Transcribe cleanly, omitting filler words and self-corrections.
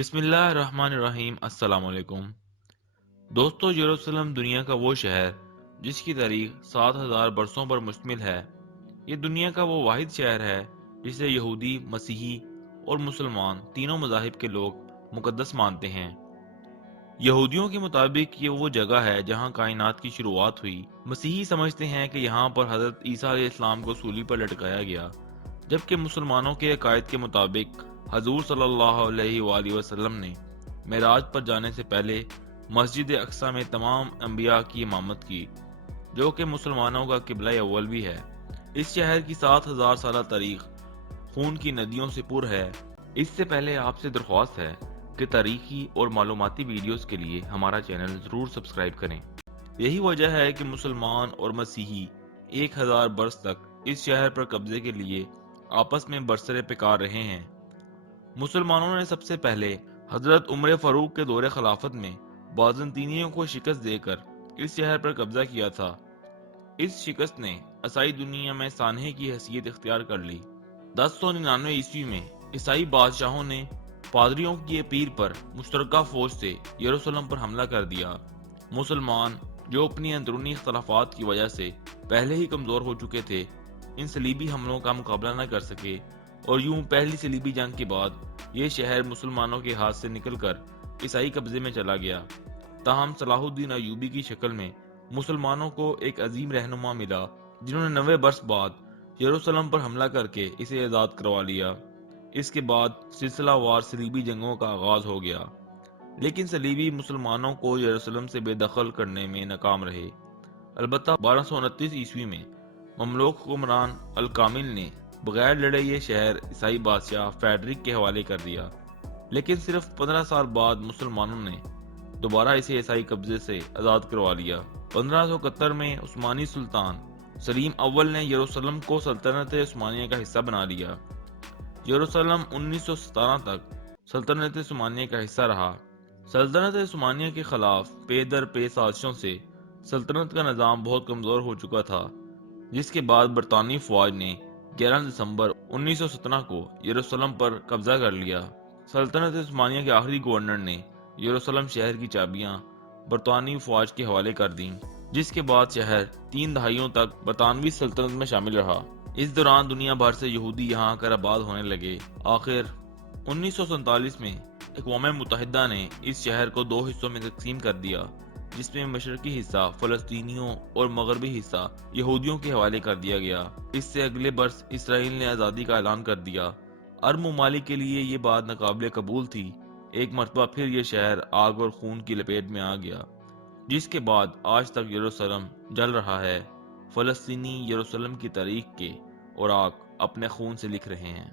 بسم اللہ الرحمن الرحیم۔ السلام علیکم دوستو، یروشلم دنیا کا وہ شہر جس کی تاریخ 7,000 برسوں پر مشتمل ہے۔ یہ دنیا کا وہ واحد شہر ہے جسے یہودی، مسیحی اور مسلمان تینوں مذاہب کے لوگ مقدس مانتے ہیں۔ یہودیوں کے مطابق یہ وہ جگہ ہے جہاں کائنات کی شروعات ہوئی۔ مسیحی سمجھتے ہیں کہ یہاں پر حضرت عیسیٰ علیہ السلام کو صلیب پر لٹکایا گیا، جبکہ مسلمانوں کے عقائد کے مطابق حضور صلی اللہ علیہ وآلہ وسلم نے معراج پر جانے سے پہلے مسجد اقصی میں تمام انبیاء کی امامت کی، جو کہ مسلمانوں کا قبلہ اول بھی ہے۔ اس شہر کی 7,000 سالہ تاریخ خون کی ندیوں سے پر ہے۔ اس سے پہلے آپ سے درخواست ہے کہ تاریخی اور معلوماتی ویڈیوز کے لیے ہمارا چینل ضرور سبسکرائب کریں۔ یہی وجہ ہے کہ مسلمان اور مسیحی 1,000 برس تک اس شہر پر قبضے کے لیے آپس میں برسر پیکار رہے ہیں۔ مسلمانوں نے سب سے پہلے حضرت عمر فاروق کے دور خلافت میں بازنطینیوں کو شکست دے کر اس شہر پر قبضہ کیا تھا۔ اس شکست نے عیسائی دنیا میں سانحے کی حیثیت اختیار کر لی۔ 1099 عیسوی میں عیسائی بادشاہوں نے پادریوں کی اپیل پر مشترکہ فوج سے یروشلم پر حملہ کر دیا۔ مسلمان، جو اپنی اندرونی اختلافات کی وجہ سے پہلے ہی کمزور ہو چکے تھے، ان صلیبی حملوں کا مقابلہ نہ کر سکے، اور یوں پہلی صلیبی جنگ کے بعد یہ شہر مسلمانوں کے ہاتھ سے نکل کر عیسائی قبضے میں چلا گیا۔ تاہم صلاح الدین ایوبی کی شکل میں مسلمانوں کو ایک عظیم رہنما ملا، جنہوں نے 90 برس بعد یروشلم پر حملہ کر کے اسے آزاد کروا لیا۔ اس کے بعد سلسلہ وار صلیبی جنگوں کا آغاز ہو گیا، لیکن صلیبی مسلمانوں کو یروشلم سے بے دخل کرنے میں ناکام رہے۔ البتہ 1229 عیسوی میں مملوک حکمران الکامل نے بغیر لڑے یہ شہر عیسائی بادشاہ فیڈرک کے حوالے کر دیا، لیکن صرف 15 سال بعد مسلمانوں نے دوبارہ اسے عیسائی قبضے سے آزاد کروا لیا۔ 1571 میں عثمانی سلطان سلیم اول نے یروشلم کو سلطنت عثمانیہ کا حصہ بنا لیا۔ یروشلم 1917 تک سلطنت عثمانیہ کا حصہ رہا۔ سلطنت عثمانیہ کے خلاف پے در پے سازشوں سے سلطنت کا نظام بہت کمزور ہو چکا تھا، جس کے بعد برطانوی فوج نے 11 دسمبر 1917 کو یروشلم پر قبضہ کر لیا۔ سلطنت عثمانیہ کے آخری گورنر نے یروشلم شہر کی چابیاں برطانوی فوج کے حوالے کر دیں، جس کے بعد شہر 3 دہائیوں تک برطانوی سلطنت میں شامل رہا۔ اس دوران دنیا بھر سے یہودی یہاں آ کر آباد ہونے لگے۔ آخر 1947 میں اقوام متحدہ نے اس شہر کو 2 حصوں میں تقسیم کر دیا، جس میں مشرقی حصہ فلسطینیوں اور مغربی حصہ یہودیوں کے حوالے کر دیا گیا۔ اس سے اگلے برس اسرائیل نے آزادی کا اعلان کر دیا۔ عرب ممالک کے لیے یہ بات ناقابل قبول تھی۔ ایک مرتبہ پھر یہ شہر آگ اور خون کی لپیٹ میں آ گیا، جس کے بعد آج تک یروشلم جل رہا ہے۔ فلسطینی یروشلم کی تاریخ کے اوراق اپنے خون سے لکھ رہے ہیں۔